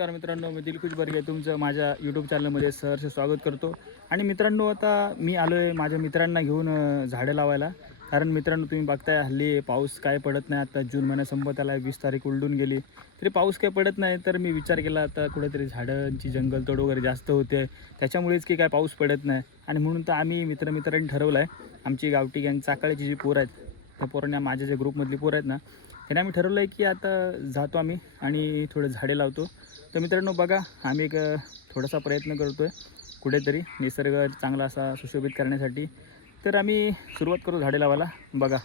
नमस्कार मित्रांनो, मी दिलखुश बर्गे तुमचं माझ्या यूट्यूब चॅनलमध्ये सहर्ष स्वागत करतो. आणि मित्रांनो, आता मी आलो आहे माझ्या मित्रांना घेऊन झाडं लावायला. कारण मित्रांनो, तुम्ही बघताय हल्ली पाऊस काय पडत नाही. आता जून महिना संपत आला, 20 तारीख उलटून गेली तरी पाऊस काय पडत नाही. तर मी विचार केला आता कुठेतरी झाडांची जंगलतोड वगैरे जास्त होते, त्याच्यामुळेच की काय पाऊस पडत नाही. आणि म्हणून तर आम्ही मित्रांनी ठरवलं आहे, आमची गावठी गँग चाकाळ्याची जी पोरं आहेत त्या पोरांना, माझ्या जे ग्रुपमधली पोरं आहेत ना, त्यांनी आम्ही ठरवलं आहे की आता जातो आम्ही आणि थोडं झाडे लावतो. तर मित्रांनो बघा, आम्ही एक थोडासा प्रयत्न करतो आहे कुठेतरी निसर्ग चांगला असा सुशोभित करण्यासाठी. तर आम्ही सुरुवात करू झाडे लावायला. बघा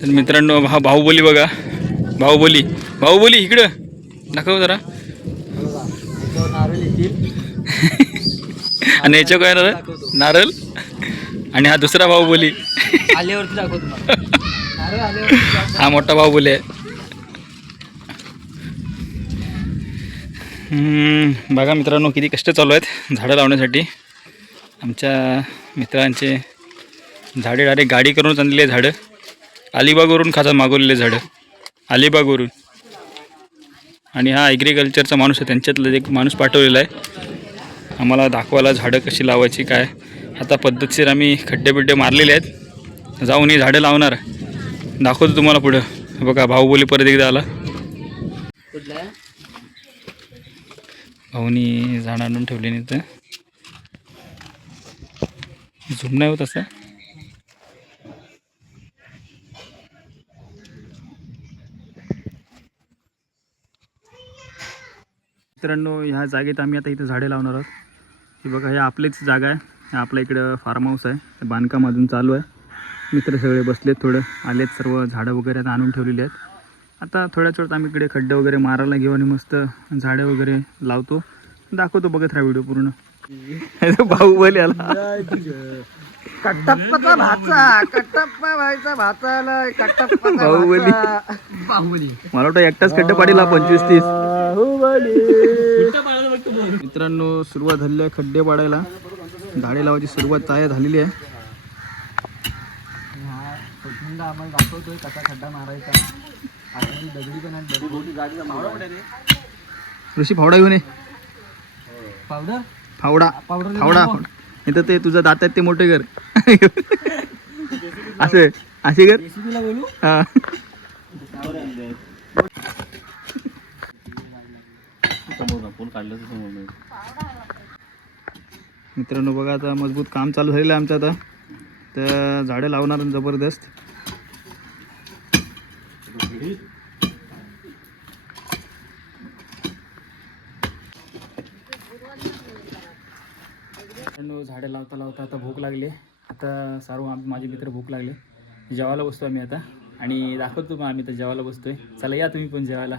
तर मित्रांनो, हा बाहुबली बघा, बाहुबली इकडं दाखव जरा. आणि याच्या काय नारळ. आणि हा दुसरा बाहुबली आल्यावरती दाखवतो. हा मोठा बाहुबली आहे. बघा मित्रांनो, किती कष्ट चालू आहेत झाडं लावण्यासाठी. आमच्या मित्रांचे झाडे डायरेक्ट गाडी करूनच आणलेले झाडं, अलिबागवरून खासा मागवलेले झाडं, अलिबागवरून. आणि हा ॲग्रिकल्चरचा माणूस आहे, त्यांच्यातलं एक माणूस पाठवलेला आहे आम्हाला दाखवायला झाडं कशी लावायची काय. आता पद्धतशीर आम्ही खड्डे मारलेले आहेत, जाऊन ही झाडं लावणार, दाखवतो तुम्हाला पुढं. बघा बाहुबली परत एकदा आला. भाऊनी झाड आणून ठेवले नाही तर झूम नाही होत असं. मित्रांनो, ह्या जागेत आम्ही आता इथं झाडे लावणार आहोत. हे बघा, हे आपलीच जागा आहे. हे आपल्या इकडं फार्म हाऊस आहे, बांधकाम अजून चालू आहे. मित्र सगळे बसलेत, थोडं आलेत, सर्व झाडं वगैरे आता आणून ठेवलेली आहेत. आता थोड्याच वेळात आम्ही इकडे खड्डे वगैरे मारायला घेऊ आणि मस्त झाडं वगैरे लावतो, दाखवतो. बघत राहा व्हिडिओ पूर्ण. बाहुबली आला, कट्टप्पाचा भाचा, कट्टप्पा व्हायचा भाचाला, कट्टप्पा बाहुबली. मला वाटतं एकटाच खड्डे पाडीला 25-30. मित्रांनो, सुरुवात झालेली आहे खड्डे पाडायला, झाडे लावायची सुरुवात तयार झालेली आहे. आम्हाला दाखवतोय कसा खड्डा मारायचा. दगडी पण आहे, ऋषी फावडा घेऊन ये. पावडर फावडा इथं ते तुझं दात आहेत ते मोठे कर. असे कर. हा मित्रांनो बघा, आता मजबूत काम चालू झालेलं आहे आमचं. आता तर झाडं लावणार जबरदस्त. झाडं लावता आता भूक लागली. आता सर्व माझे मित्र भूक लागले, जेवायला बसतो आम्ही आता. आणि दाखवतो मग आम्ही तर जेवायला बसतोय. चला या तुम्ही पण जेवायला.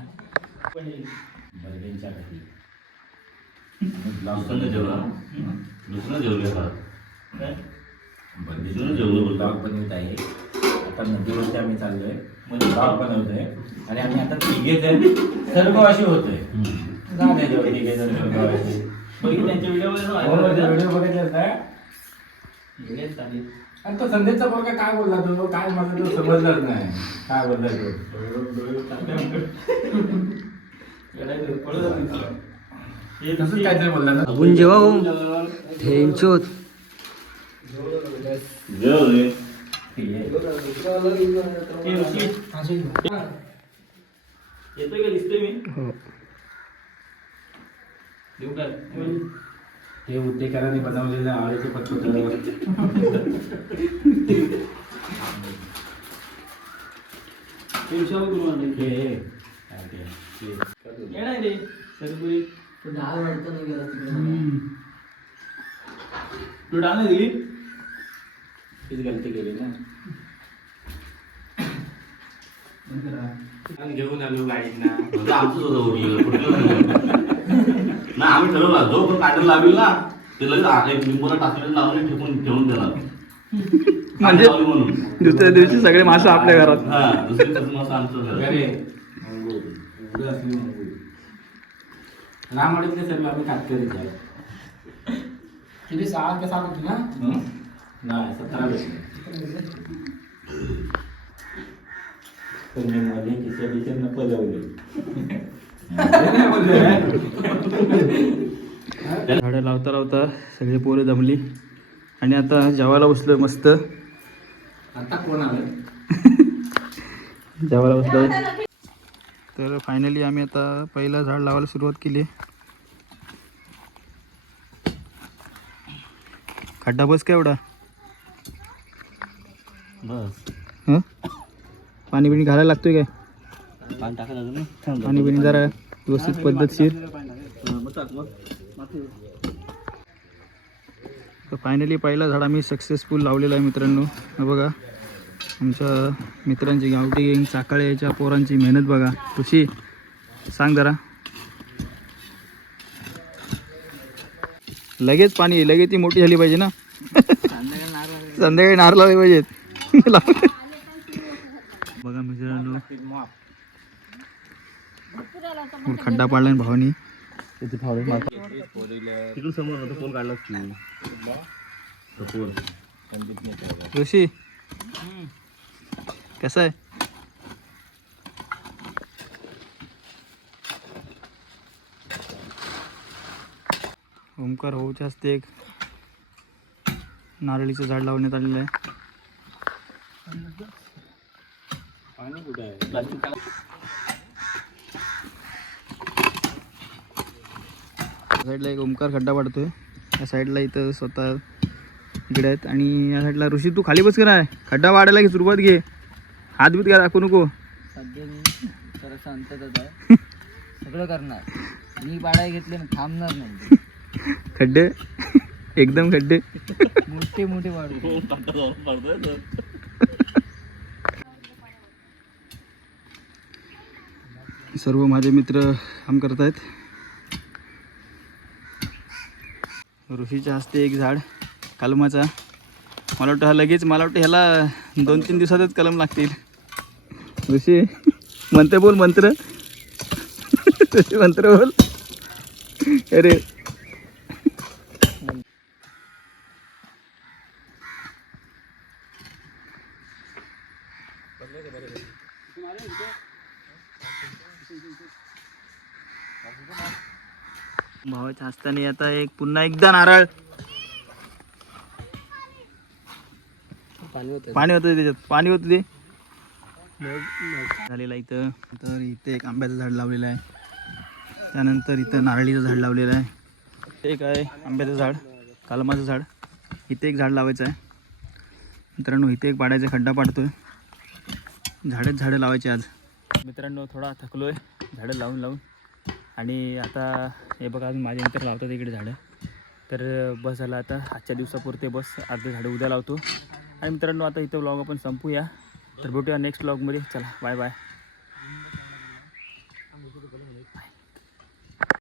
आता नदीवरती आम्ही चाललोय, ब्लॉग बनवतोय आणि आम्ही आता तिघे जण सर्गवाशी होतोय. तिघे जण सर्गवाशी. त्यांच्या व्हिडिओ बघितले काय. आणि तो संदेशचा पोरगा काय बोलला, तो काय माझं तो समजलाच नाही काय बोलला तो. तसंच काहीतरी बोलला ना आपण जेव्हा थेंचोत येतोय का, दिसतोय मी? ते उद्योगकारांनी बनवलेलं आळूचे पत्र. तू डाळ नाही दिली, तीच गलती केली ना. घेऊन आलो गाडीना, आमचंच होतं ना. आम्ही ठरवला जो पण काढायला लावेल ना ते लगेच लिंबूला टाकलेलं लावून ठेवून देणार. म्हणजे दुसऱ्या दिवशी सगळे मासे आपल्या घरात. हा, दुसरी मासा आमचं रामवाडीतले सर्व आम्ही कातकरी झालो. किती 6 का 7 होती ना? नाही, 17 भेटले. तर मी मध्ये किचन पजवले. झाडं लावता लावता सगळे पोरं जमली आणि आता जेवायला बसलो मस्त. आता कोण आलं? जेवायला बसलो. तर फायनली आम्ही आता पहिलं झाड लावायला सुरुवात केली. खड्डा बस काय एवढा? बस हं? पाणी बिणी घालायला लागतोय काय? पाणी टाकायला पाणी बिणी जरा व्यवस्थित पद्धतशीर. तर फायनली पहिला झाड आम्ही सक्सेसफुल लावलेला आहे मित्रांनो. हे बघा आमच्या मित्रांची गावठी गँग चाकाळे याच्या पोरांची मेहनत बघा. खुशी सांग जरा. लगेच पाणी लगेच ती मोठी झाली पाहिजे ना. संध्याकाळी नार लावले पाहिजेत. बघा मित्रांनो खड्डा पाडला भावानी. तिकडून समोर होतं पोल काढला ऋषी कसं आहे? ओमकार होऊच्या हस्ते एक नारळीचं झाड लावण्यात आलेलं आहे. पाणी कुठे आहे? साईडला एक ओमकार खड्डा पाडतोय. या साईडला इथं स्वतः इकडे आहेत आणि या साईडला ऋषी तू खाली बस करा. खड्डा वाढायला की सुरुवात घे. हात बीत काय दाखवू नको. सध्या मी जरा शांतताच आहे. सगळं करणार. मी पाडाय घेतले ना थांबणार नाही. खड्डे एकदम खड्डे मोठे मोठे पाडू. सर्व माझे मित्र काम करत आहेत. ऋषीच्या हस्ते एक झाड कलमाचा. मला वाटतं हा लगेच मला वाटतं ह्याला 2-3 दिवसातच कलम लागतील. ऋषी मंत्र बोल मंत्र. ऋषी मंत्र बोल. अरे भावाच्या हस्त्याने आता एक पुन्हा एकदा नारळ. पाणी होतं त्याच्यात. पाणी होतं ते झालेलं इथं. तर इथे एक आंब्याचं झाड लावलेलं आहे. त्यानंतर इथं नारळीचं झाड लावलेलं आहे. एक आहे आंब्याचं झाड, कलमाचं झाड. इथे एक झाड लावायचं आहे मित्रांनो. इथे एक पाडायचा खड्डा पाडतोय. झाडं लावायचे आज मित्रांनो. थोडा थकलोय झाडं लावून लावून. आणि आता हे बघा अजून माझे मित्र लावतात इकडे झाडं. तर बस झालं आता आजच्या दिवसापुरते. बस अर्धे झाडं उद्या लावतो. आणि मित्रांनो आता इथं व्लॉग आपण संपूया. तर भेटूया नेक्स्ट व्लॉगमध्ये. चला बाय बाय.